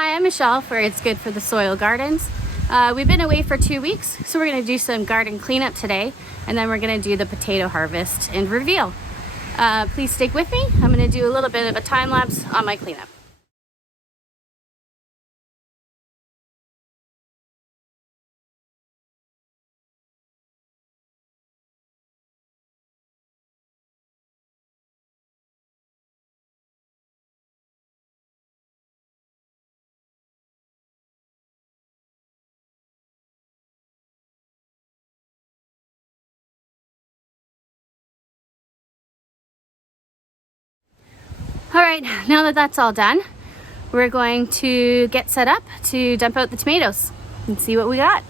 Hi, I'm Michelle for It's Good for the Soil Gardens. We've been away for 2 weeks, so we're going to do some garden cleanup today, and then we're going to do the potato harvest and reveal. Please stick with me. I'm going to do a little bit of a time lapse on my cleanup. All right, now that that's all done, we're going to get set up to dump out the tomatoes and see what we got.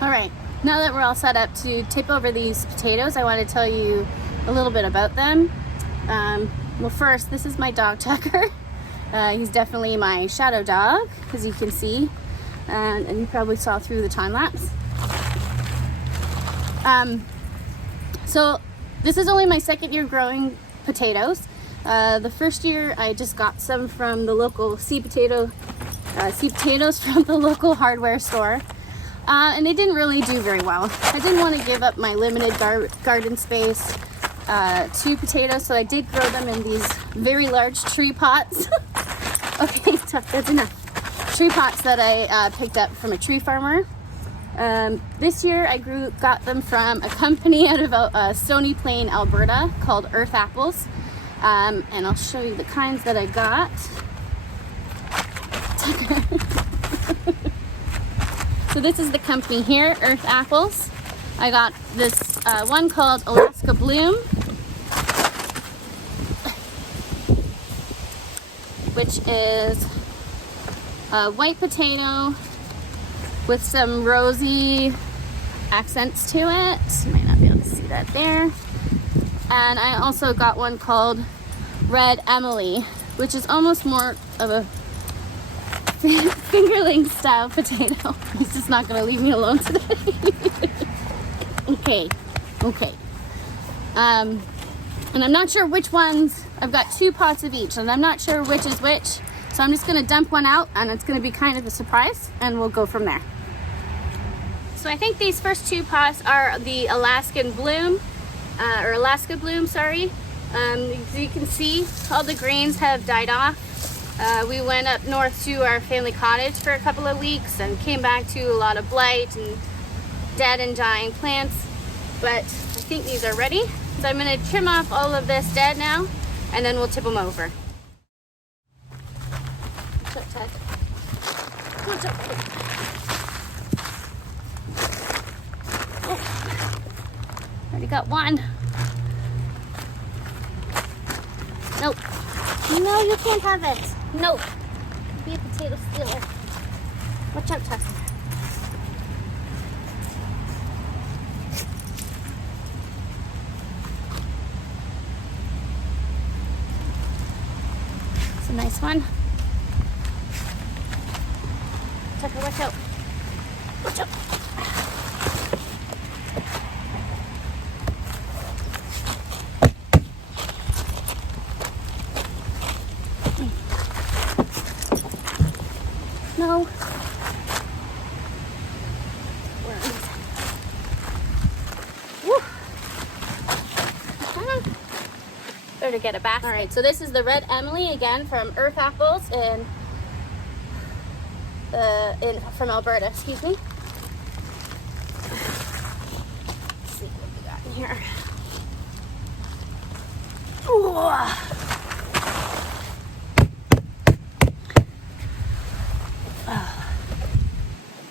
All right, now that we're all set up to tip over these potatoes, I want to tell you a little bit about them. Well, first, this is my dog Tucker. He's definitely my shadow dog, as you can see. And you probably saw through the time lapse. So this is only my second year growing potatoes. The first year I just got some from the local seed potatoes from the local hardware store. And they didn't really do very well. I didn't want to give up my limited garden space to potatoes, so I did grow them in these very large tree pots. Okay, that's enough. Tree pots that I picked up from a tree farmer. This year I got them from a company out of Stony Plain, Alberta called Earth Apples. And I'll show you the kinds that I got. So this is the company here, Earth Apples. I got this one called Alaska Bloom, which is a white potato with some rosy accents to it. You might not be able to see that there. And I also got one called Red Emily, which is almost more of a fingerling style potato. He's just not going to leave me alone today. Okay. And I'm not sure which ones. I've got 2 pots of each, and I'm not sure which is which. So I'm just going to dump one out, and it's going to be kind of a surprise, and we'll go from there. So I think these first 2 pots are the Alaska Bloom, sorry. As you can see, all the greens have died off. We went up north to our family cottage for a couple of weeks and came back to a lot of blight and dead and dying plants. But I think these are ready. So I'm going to trim off all of this dead now, and then we'll tip them over. Ted. Good job. Oh, already got one. Nope. No, you can't have it. Nope. Be a potato stealer. Watch out, Tucker. It's a nice one. Tucker, watch out. Watch out. No. Where is it? Woo. Better get it back. All right, so this is the Red Emily again from Earth Apples from Alberta, excuse me. Let's see what we got in here. Ooh.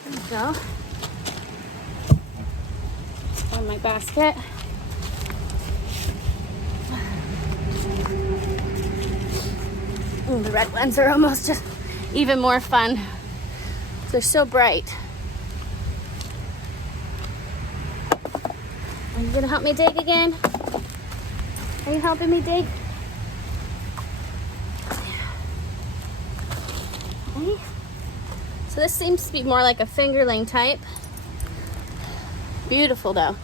There we go. On my basket. Ooh, the red ones are almost just even more fun. They're so bright. Are you gonna help me dig again? Are you helping me dig? Okay. So this seems to be more like a fingerling type. Beautiful though.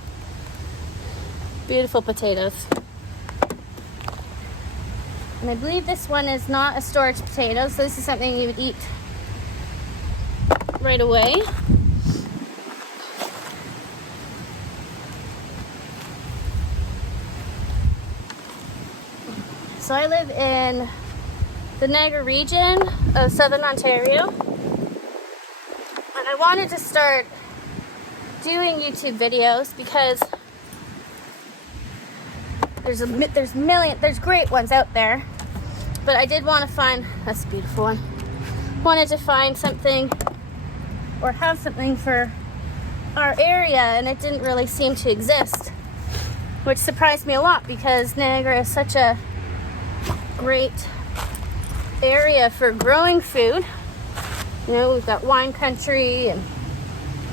Beautiful potatoes. And I believe this one is not a storage potato, so this is something you would eat right away. So I live in the Niagara region of Southern Ontario, and I wanted to start doing YouTube videos because there's great ones out there, but I did want to find, that's a beautiful one, wanted to find something or have something for our area, and it didn't really seem to exist, which surprised me a lot because Niagara is such a great area for growing food. You know, we've got wine country and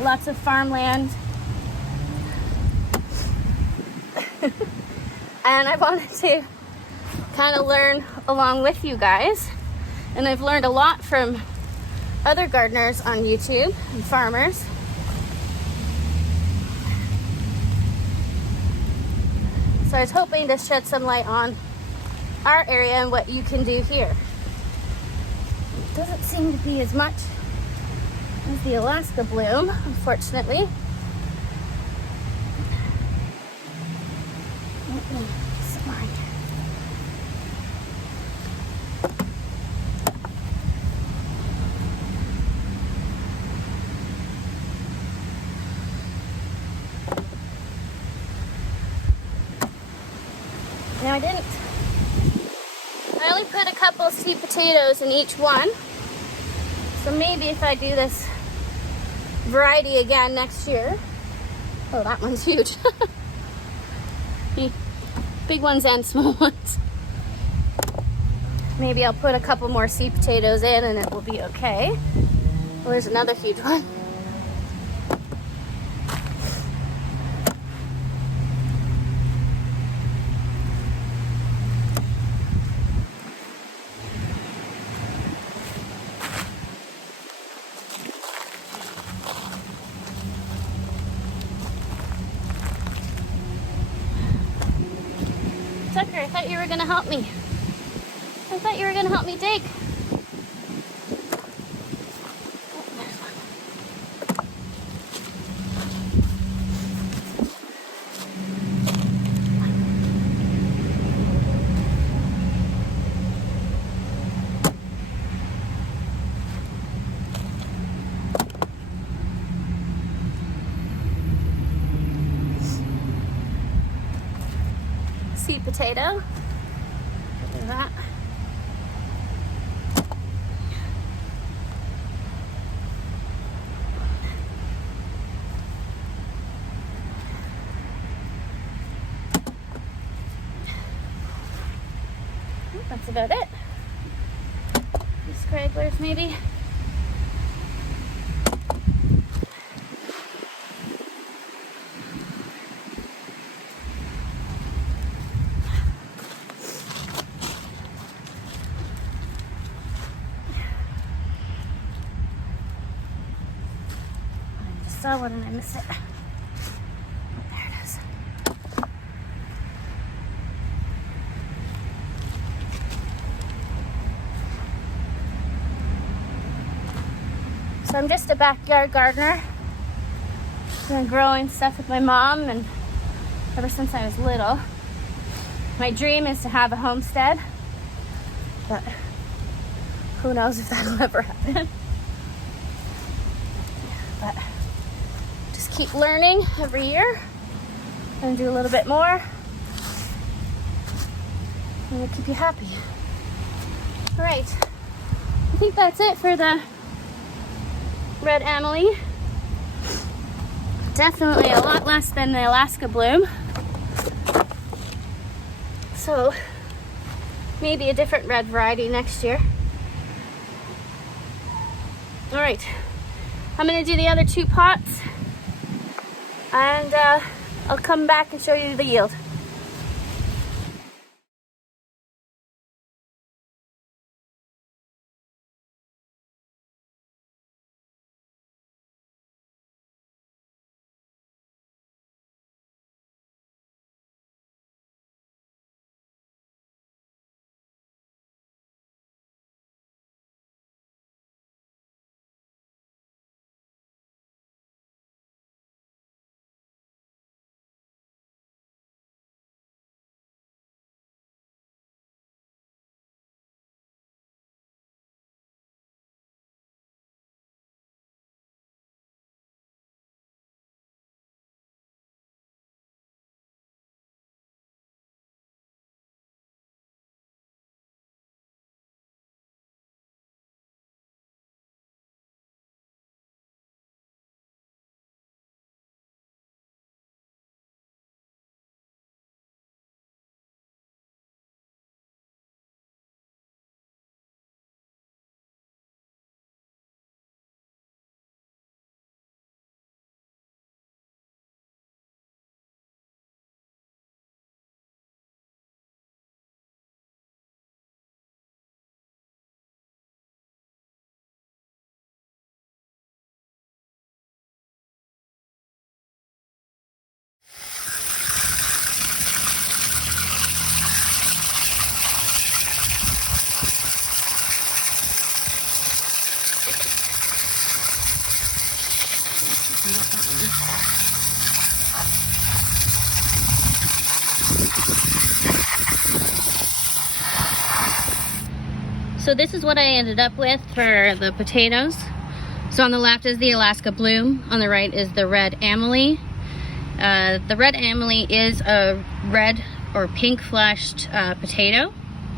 lots of farmland. And I wanted to kind of learn along with you guys. And I've learned a lot from other gardeners on YouTube and farmers. So I was hoping to shed some light on our area and what you can do here. It doesn't seem to be as much as the Alaska bloom, unfortunately. Sorry. Now I only put a couple sweet potatoes in each one. So maybe if I do this variety again next year. Oh, that one's huge. Big ones and small ones. Maybe I'll put a couple more sweet potatoes in and it will be okay. Well, there's another huge one. Tucker, I thought you were gonna help me. I thought you were gonna help me dig. Sweet potato. Look at that. That's about it. These scragglers maybe. I just saw one and I missed it. Oh, there it is. So I'm just a backyard gardener. Been growing stuff with my mom and ever since I was little. My dream is to have a homestead, but who knows if that'll ever happen. But just keep learning every year and do a little bit more, and it'll keep you happy. All right, I think that's it for the Red Emily. Definitely a lot less than the Alaska bloom. So maybe a different red variety next year. All right, I'm gonna do the other 2 pots and I'll come back and show you the yield. So this is what I ended up with for the potatoes. So on the left is the Alaska Bloom, on the right is the red Amelie. The red Amelie is a red or pink fleshed potato,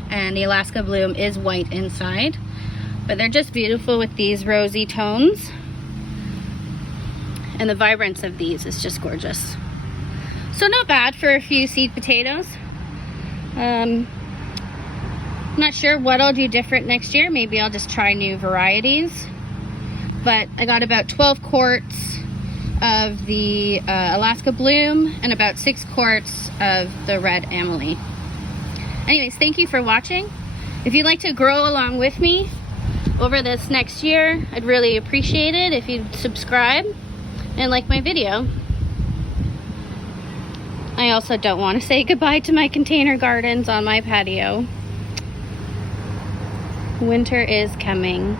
and the Alaska Bloom is white inside. But they're just beautiful with these rosy tones. And the vibrance of these is just gorgeous. So not bad for a few seed potatoes. Not sure what I'll do different next year. Maybe I'll just try new varieties. But I got about 12 quarts of the Alaska Bloom and about 6 quarts of the red Amelie. Anyways, thank you for watching. If you'd like to grow along with me over this next year, I'd really appreciate it if you'd subscribe and like my video. I also don't want to say goodbye to my container gardens on my patio. Winter is coming.